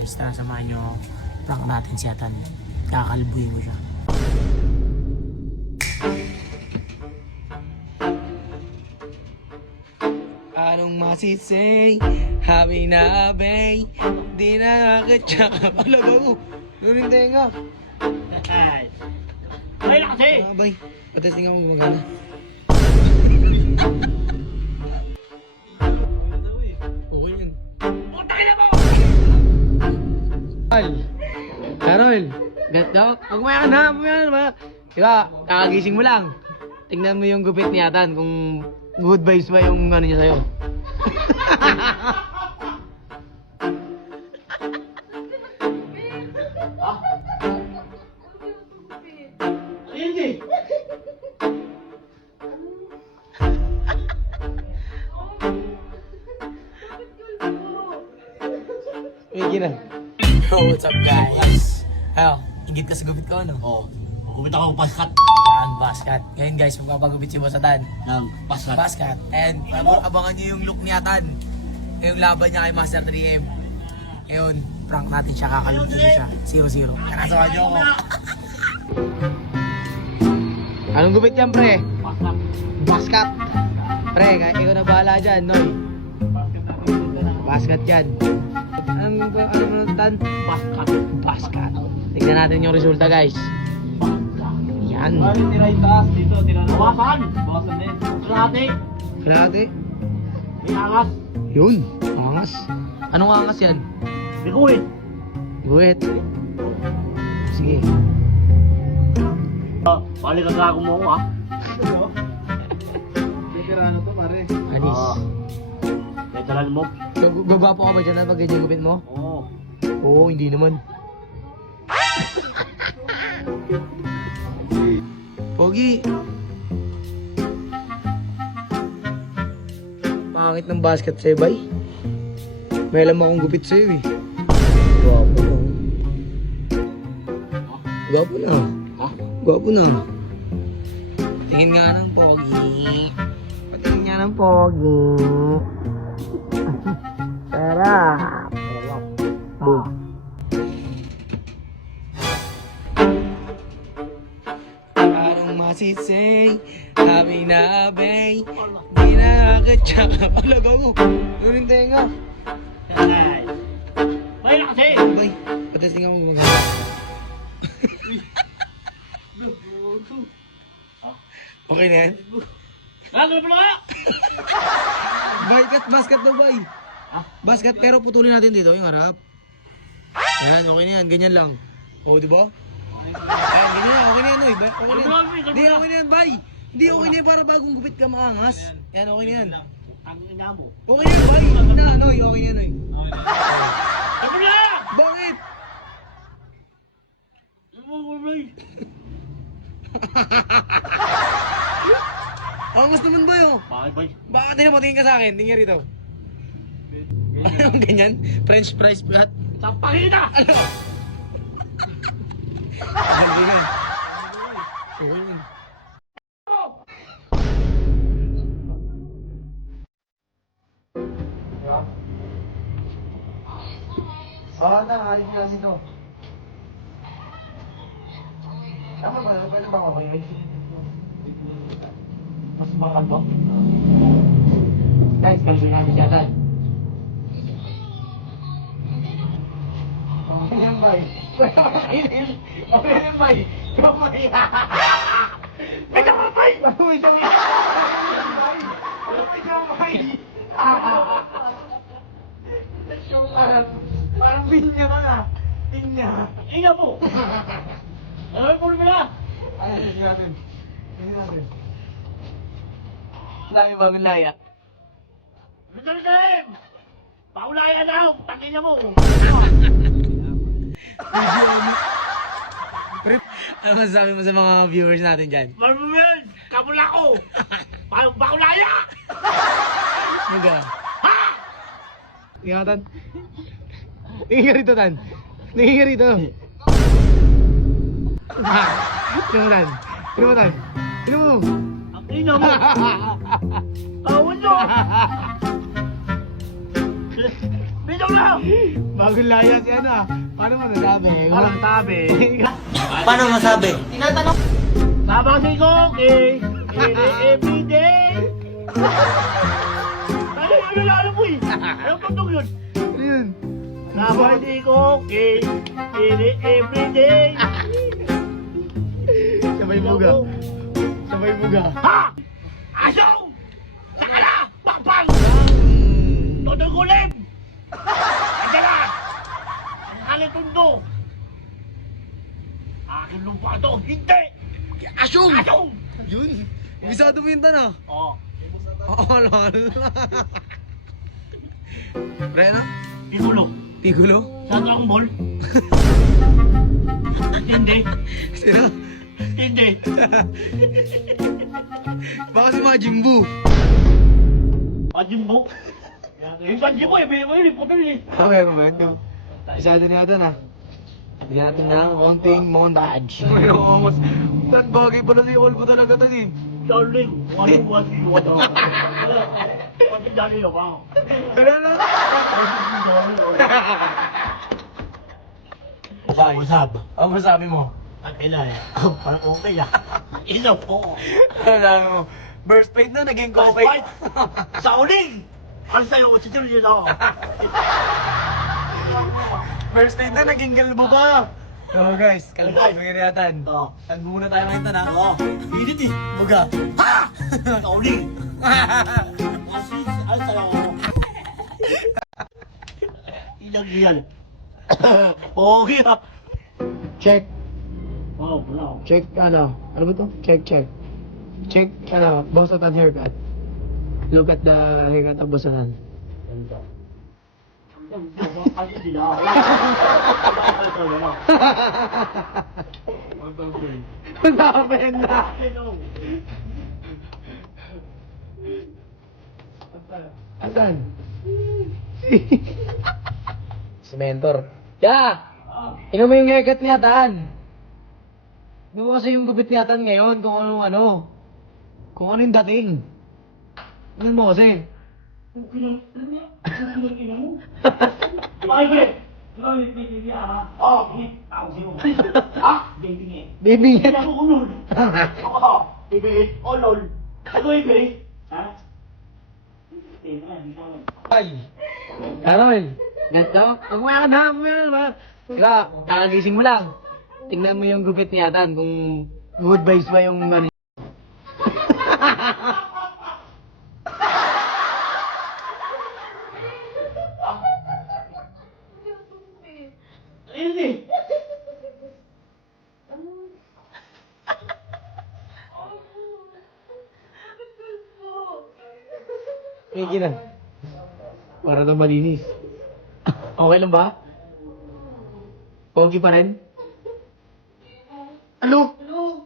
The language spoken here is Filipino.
Guys, tara samahan nyo. Prank natin si Atan. Kakalbuhin ko siya. Anong masisay? Happy na bay. Di na nakakatsa. Alaga ko. Nunin tenga. Ay na kasi! Abay, patesting ako gumagana. Okay yun. Putakin na mo! Carol, magmaya ka na, ba? Diba, kakagising mo lang. Tignan mo yung gupit ni Atan kung good vibes ba yung ano niya sa'yo. Hindi! Wait, na. Yo, what's up guys? Ayo, higit ka sa gupit ko, ano? Oo. Gumit ako ng paskat. Yan, basket. Ngayon guys, magpapagupit si Boss Atan. Ng paskat. Basket. And abangan nyo yung look ni Atan. Yung laban niya kay Master 3M. Ngayon, prank natin siya, kakalupin siya. 0-0. Kanasawa nyo ako. Anong gupit yan, pre? Paskat. Basket. Pre, ikaw na bahala dyan, Noy. Basket yan. Anong Tan? Paskat. Basket. Tignan natin yung resulta, guys. Yan. Tira yung taas dito. Tira na. Bawasan! Bawasan din. Kalahati. Kalahati. May angas. Yun. Angas. Anong angas yan? May kuwit. Guwet. Sige. Balik ang gago mo ako ah. Veterano to pare. Anis. Veteran mo. Gagwapo ka ba dyan pag ganyan gupit mo? Oo. Oo, hindi naman. Pogi. Pangit ng basket sa'yo, bay. May alam akong gupit sa'yo eh. Gwapo na. Gwapo na. Ha? Gwapo na. Tingin nga ng pogi. Patingin nga ng pogi. Sarap. Boom. Anong masisay? Happy na bay. Di na nakakatsa. Alaga ko. Nunin tenga. Ay. Ay na kasi! Bay, patesting ako gumagana. Okay na yan? Gago na pala! Basket daw, bay. Basket, pero putulin natin dito yung harap. Ayan, okay na yan. Ganyan lang. O, di ba? Ayan, ganyan lang. Okay na yan, oy. Okay na yan. Hindi, okay na yan, bay. Hindi, okay na yan para bagong gupit ka maangas. Ayan, okay na yan. Ang ina mo. Okay na yan, bay. Na, noy, okay na yan, oy. Gago na! Bakit? Angas naman, bay, oh. Bakit ba? Bakit din mo? Tingin ka sa akin. Tingin rito. Anong ganyan? French fries flat. Sampangin kita! Hindi na. Okay na. Na, ayos na dito. Tama ba? Pwede ba ako yun? Mas bakal ba? Guys, kalbin natin siya dad. Okay yan, bay. Okay yan, bay. Kamay. May kamay! May kamay! May kamay! Parang pinya ka na. Pinya. Ina mo! Ano yung pulmi na? Ayun, sige natin. Sige natin. Laya ba ang laya? Mr. Sam! Paulaya na! Tangin na mo! Ano masasabi mo sa mga viewers natin dyan? Marmumel! Kapula ko! Paulaya! Maga. Ha! Ingatan. Tingin ka rito, Tan. Tingin ka rito. Tingin mo, Tan. Tingin mo, Tan. Tingin mo. Ang ina mo! Awan nyo! Joke lang! Bagong laya si ano ah. Paano mo nasabi? Walang tabi. Paano masabi? Sama si Koki. Everyday. Ano na alam mo eh? Anong totoo yun? Ano yun? Sama si Koki. Everyday. Sabay buga. Sabay buga. Ha! Asaw! Saka na! Papang! Totoo kulim! Andiyan na! Ang halitundo! Akin lupa to! Hindi! Asyong! Asaw! Yun. Bisado mo yung tanah. Oh, Oo, lol. Pre, ano? tigulo. Tigulo? Sa Dragon Ball? Hindi. Sino? Hindi. Baka si Majin Buu. Pajin mo? Yung pajin mo, yung mo yun, putal eh. Meron ba ito? Bisado na ito na. Bigyan natin ng konting montage. Mayroon ko mas... Tan bagay pala sa iwal ko talaga tan eh. Darling, wala wala. Pati dali na ba? Wala lang. Usap. Ang masabi mo? Ang ina eh. Parang okay ah. Ina po. Wala mo. Burst paint na, naging coffee. Fight! Sa uling! Ano sa'yo? Sitil yun ako. First time na, naging galbo pa. So guys, kalabay, magiging Oo. Tagbo muna tayo ngayon na. Oo. Init eh. Buga. Ha! Sa uling! Asis, ano sa'yo? Inang yan. Okay ah. Check. Wow, wow. Check ano? Ano ba to? Check, check. Check ano, Bosatan haircut. Look at the haircut of Bosatan. Ano sila ako? Namin na. Asan? Si Mentor. Ya! Tingnan mo yung haircut ni Atan. Tingnan mo kasi yung gupit ni Atan ngayon kung ano. Kung ano yung dating. Tingnan mo kasi. Bakit? Baby ah. Oh, ako sa'yo. Ah, baby nga. Baby. Hindi ako ulol. Oo, baby. Oh, lol. Ano baby? Ha? Ay! Carol! Ganto? Mamaya ka na! Mamaya ka na! Teka, kakagising mo lang. Tingnan mo yung gupit ni Atan kung good vibes ba yung ano. Ayun eh. Sige na. Para na malinis. Okay lang ba? Okay pa rin? Ano? Ano?